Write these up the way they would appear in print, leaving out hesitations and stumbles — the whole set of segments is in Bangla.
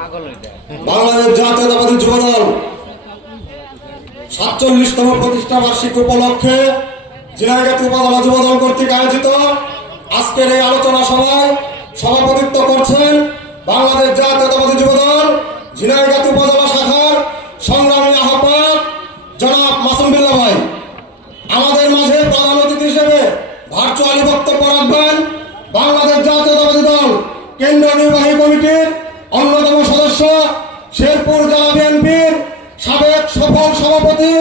বাংলাদেশ জাতীয়তাবাদী যুবদল ৪৭তম প্রতিষ্ঠা বার্ষিকী উপলক্ষে ঝিনাইগাতি উপজেলা যুবদল কর্তৃক আয়োজিত আজকের এই আলোচনা সভায় সভাপতিত্ব করছেন বাংলাদেশ জাতীয়তাবাদী যুবদল ঝিনাইগাতি উপজেলা শাখার সংগ্রামী আহ্বায়ক জনাব মাসুম বিল্লাহ ভাই। আমাদের মাঝে প্রধান অতিথি হিসেবে ভার্চুয়ালি বক্তব্য রাখবেন বাংলাদেশ জাতীয়তাবাদী দল কেন্দ্রীয় নির্বাহী কমিটির অন্যতম সদস্য, শেরপুর জেলা বিএনপির সাবেক সফল সভাপতি,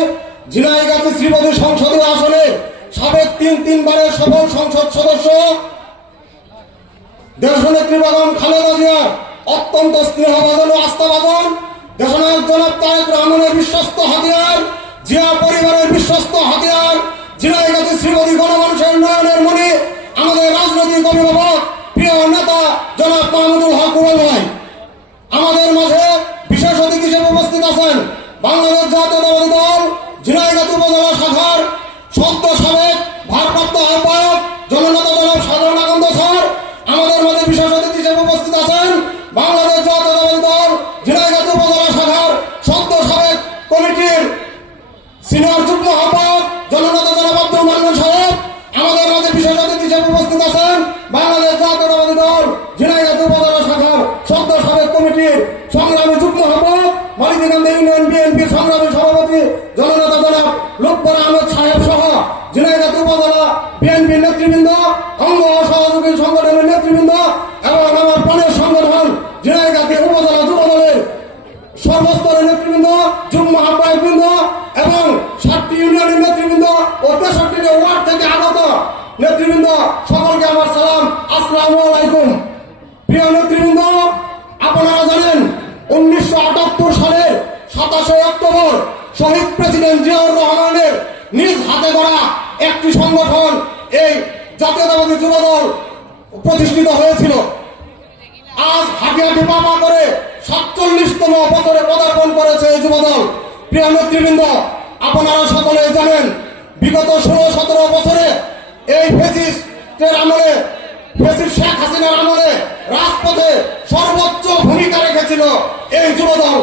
ঝিনাইগাতি শ্রীপতি সংসদীয় আসনে সাবেক তিনবারের সফল সংসদ সদস্য, দেশনেত্রী বেগম খালেদা জিয়ার অত্যন্ত স্নেহভাজন ও আস্থাভাজন, দেশনায়ক জনাব তারেক রহমানের বিশ্বস্ত হাতিয়ার, জিয়া পরিবারের বিশ্বস্ত হাতিয়ার, ঝিনাইগাতি শ্রীপতি গণমানুষের উন্নয়নের মণি, আমাদের রাজনৈতিক অভিভাবক প্রিয় নেতা জনাব মাহমুদুল হক রুবেল ভাই। আমাদের মাঝে বিশেষ অতিথি হিসেবে উপস্থিত আছেন বাংলাদেশ জাতীয়তাবাদী দল ঝিনাইগাতি উপজেলা শাখার সদ্য সাবেক ভারপ্রাপ্ত আহ্বায়ক জননেতা জনাব সাধারণ আগন্দ স্যার। আমাদের মাঝে বিশেষ অতিথি হিসেবে উপস্থিত আছেন বাংলাদেশ জাতীয়তাবাদী দল ঝিনাইগাতি উপজেলা শাখার সদ্য সাবেক কমিটির সিনিয়র যুগ্ম আহ্বায়ক জননেতা জনাব আব্দুল মান্নান সাহেব। আমাদের মাঝে বিশেষ অতিথি হিসেবে উপস্থিত আছেন বাংলাদেশ জাতীয়তাবাদী দল ঝিনাইগাতি উপজেলা শাখার সদ্য সাবেক কমিটির সংগ্রামী যুগ্ম আহ্বায়ক মালিকানন্দ ইউনিয়ন বিএনপির সংগ্রামী সভাপতি জননেতা জনাব লুৎফর আহমেদ সাহেব সহ ঝিনাইগাতি উপজেলা বিএনপির নেতৃবৃন্দ, অঙ্গ সহযোগী সংগঠনের নেতৃবৃন্দ এবং আমার প্রাণের সংগঠন ঝিনাইগাতি উপজেলা যুবদলের সর্বস্তরের নেতৃবৃন্দ, যুগ্ম আহ্বায়কবৃন্দ এবং 7টি ইউনিয়নের নেতৃবৃন্দ ও 63টি ওয়ার্ড থেকে আগত নেতৃবৃন্দ, সকলকে আমার সালাম, আসসালামু আলাইকুম। প্রিয় নেতৃবৃন্দ, আপনারা জানেন 1978 সালের 27 অক্টোবর শহীদ প্রেসিডেন্ট জিয়াউর রহমানের নিজ হাতে গড়া একটি সংগঠন এই জাতীয়তাবাদী যুবদল প্রতিষ্ঠিত হয়েছিল। আজ হাঁটি হাঁটি পাপা করে 47তম বছরে পদার্পণ করেছে এই যুবদল। প্রিয় নেতৃবৃন্দ, আপনারা সকলেই জানেন বিগত 16-17 বছরে এই ফ্যাসিস্টের আমলে, ফ্যাসিস্ট শেখ হাসিনার আমলে রাজপথে সর্বোচ্চ ভূমিকা রেখেছিল এই যুবদল।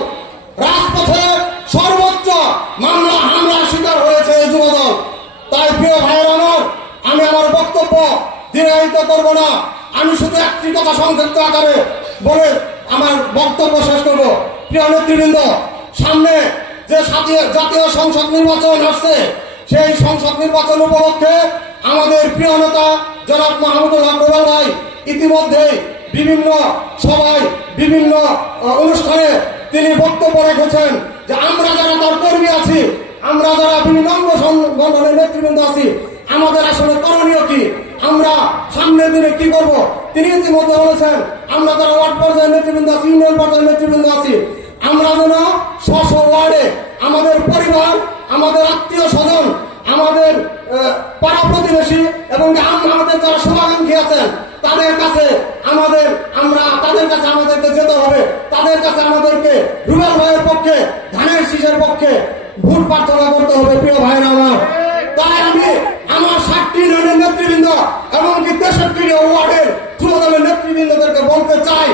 রাজপথে সর্বোচ্চ মামলা হামলার শিকার হয়েছে এই যুবদল। তাই প্রিয় ভাইয়ের আমার, আমি আমার বক্তব্য দীর্ঘায়িত করব না, আমি শুধু একটি কথা সংক্ষিপ্ত আকারে বলে আমার বক্তব্য শেষ করব। প্রিয় নেতৃবৃন্দ, সামনে যে জাতীয় সংসদ নির্বাচন আসছে, সেই সংসদ নির্বাচন উপলক্ষে আমাদের প্রিয় নেতা জনাব মাহমুদুল হক রুবেল ভাই ইতিমধ্যেই বিভিন্ন সভায়, বিভিন্ন অনুষ্ঠানে তিনি বক্তব্য রেখেছেন যে আমরা যারা তার কর্মী আছি, আমরা যারা বিভিন্ন অঙ্গ সংগঠনের নেতৃবৃন্দ আছি, আমাদের আসলে করণীয় কি, আমরা সামনের দিনে কি করব। তিনি ইতিমধ্যে বলেছেন আমরা যারা ওয়ার্ড পর্যায়ের নেতৃবৃন্দ আছি, ইউনিয়ন পর্যায়ের নেতৃবৃন্দ আছি, আমরা যেন স্ব ওয়ার্ডে আমাদের পরিবার, আমাদের আত্মীয় স্বজন, আমাদের পাড়া প্রতিবেশী এবং আমাদের যারা শুভাকাঙ্ক্ষী আছেন তাদের কাছে আমাদেরকে যেতে হবে, তাদের কাছে আমাদেরকে রুবেল ভাইয়ের পক্ষে, ধানের শীষের পক্ষে ভোট প্রার্থনা করতে হবে। প্রিয় ভাইরা আমার, তাই আমি আমার 7টি ইউনিয়নের নেতৃবৃন্দ এমনকি 63টি ওয়ার্ডের যুবদলের নেতৃবৃন্দদেরকে বলতে চাই,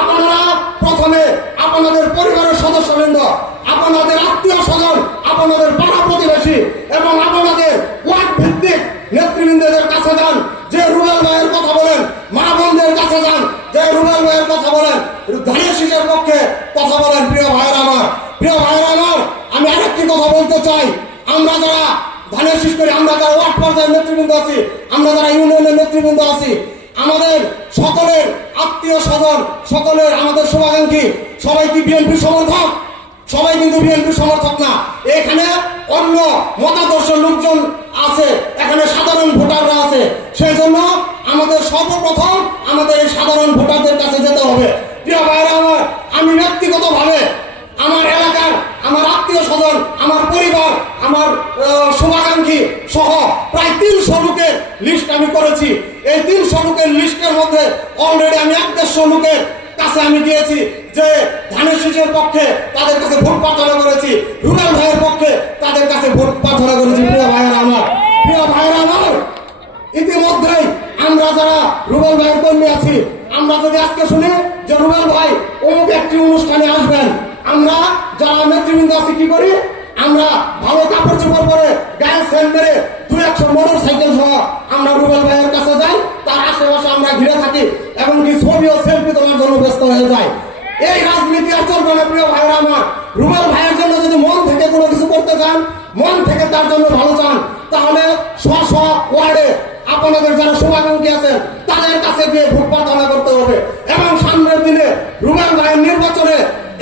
আপনারা প্রথমে আপনাদের পরিবারের সদস্যবৃন্দ, আপনাদের আত্মীয় স্বজন, আপনাদের পাড়া প্রতিবেশী এবং আপনাদের ওয়ার্ড ভিত্তিক নেতৃবৃন্দদের কাছে যান, যে রুবেল ভাইয়ের কথা বলেন, মা বোনদের কাছে যান, যে রুবেল ভাইয়ের কথা বলেন, ধানের শীষের পক্ষে কথা বলেন। প্রিয় ভাইয়ের আমার, আমি আরেকটি কথা বলতে চাই, আমরা যারা ধানের শীষ করি, আমরা যারা ওয়ার্ড পর্যায়ের নেতৃবৃন্দ আছি, আমরা যারা ইউনিয়নের নেতৃবৃন্দ আছি, আমাদের সকলের আত্মীয় স্বজন, সকলের আমাদের শুভাকাঙ্ক্ষী সবাই কি বিএনপি সমর্থক? সবাই কিন্তু বিএনপি সমর্থক না। এখানে অন্য মতাদর্শ লোকজন আছে, এখানে সাধারণ ভোটাররা আছে। সেই জন্য আমাদের সর্বপ্রথম আমাদের এই সাধারণ ভোটারদের কাছে যেতে হবে। প্রিয় ভাইরা আমার, আমি ব্যক্তিগতভাবে আমার এলাকার, আমার আত্মীয় স্বজন, আমার পরিবার, আমার শুভাকাঙ্ক্ষী সহ প্রায় 300 লোকের লিস্ট আমি করেছি। এই 300 লোকের লিস্টের মধ্যে অলরেডি আমি 150 লোকের কাছে আমি গিয়েছি যে ধানের শীষের পক্ষে তাদের কাছে ভোট প্রার্থনা করেছি, রুবেল ভাইয়ের পক্ষে তাদের কাছে ভোট প্রার্থনা করেছি। প্রিয় ভাইয়েরা আমার, ইতিমধ্যেই আমরা যারা রুবেল ভাইয়ের কর্মী আছি, আমরা যদি আজকে শুনি যে রুবেল ভাই অমুক একটি অনুষ্ঠানে আসবেন। আমরা যারা নেতৃবৃন্দ আছি কি করি, আমরা ভালো কাপড় চোপড় পরে গায়ে সেন্ট মেরে 2-100 মোটর সাইকেল সহ আমরা রুবেল ভাইয়ের কাছে যাই, তার আশেপাশে আমরা ঘিরে থাকি এবং কি ছবি ও সেলফি তোলার জন্য ব্যস্ত হয়ে যায়। এই রাজনীতি আর চলবে না প্রিয় ভাইরা আমার। রুবেল ভাইয়ের জন্য যদি মন থেকে কোনো কিছু করতে চান, মন থেকে তার জন্য ভালো চান, তাহলে স্ব ওয়ার্ডে আপনাদের যারা শুভাকাঙ্ক্ষী আছেন তাদের কাছে গিয়ে ভোট প্রার্থনা করতে হবে এবং সামনের দিনে রুবেল ভাইয়ের নির্বাচনে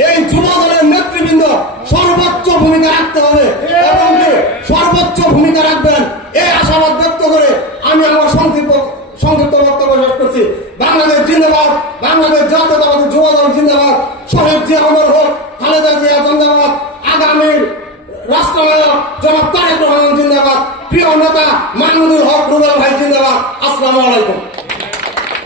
এই যুব দলের নেতৃবৃন্দ সর্বোচ্চ ভূমিকা রাখতে হবে এবং সর্বোচ্চ ভূমিকা রাখবেন এই আশাবাদ ব্যক্ত করে আমি আমার সংক্ষিপ্ত বক্তব্য শেষ করছি। বাংলাদেশ জিন্দাবাদ, বাংলাদেশ জাতীয়তাবাদী যুব দল জিন্দাবাদ, শহীদ জিয়া অমর হোক, খালেদা জিয়া জিন্দাবাদ, আগামীর রাষ্ট্রনায়ক জনাব তারেক রহমান জিন্দাবাদ, প্রিয় নেতা মাহমুদুল হক রুবেল ভাই জিন্দাবাদ। আসসালামু আলাইকুম।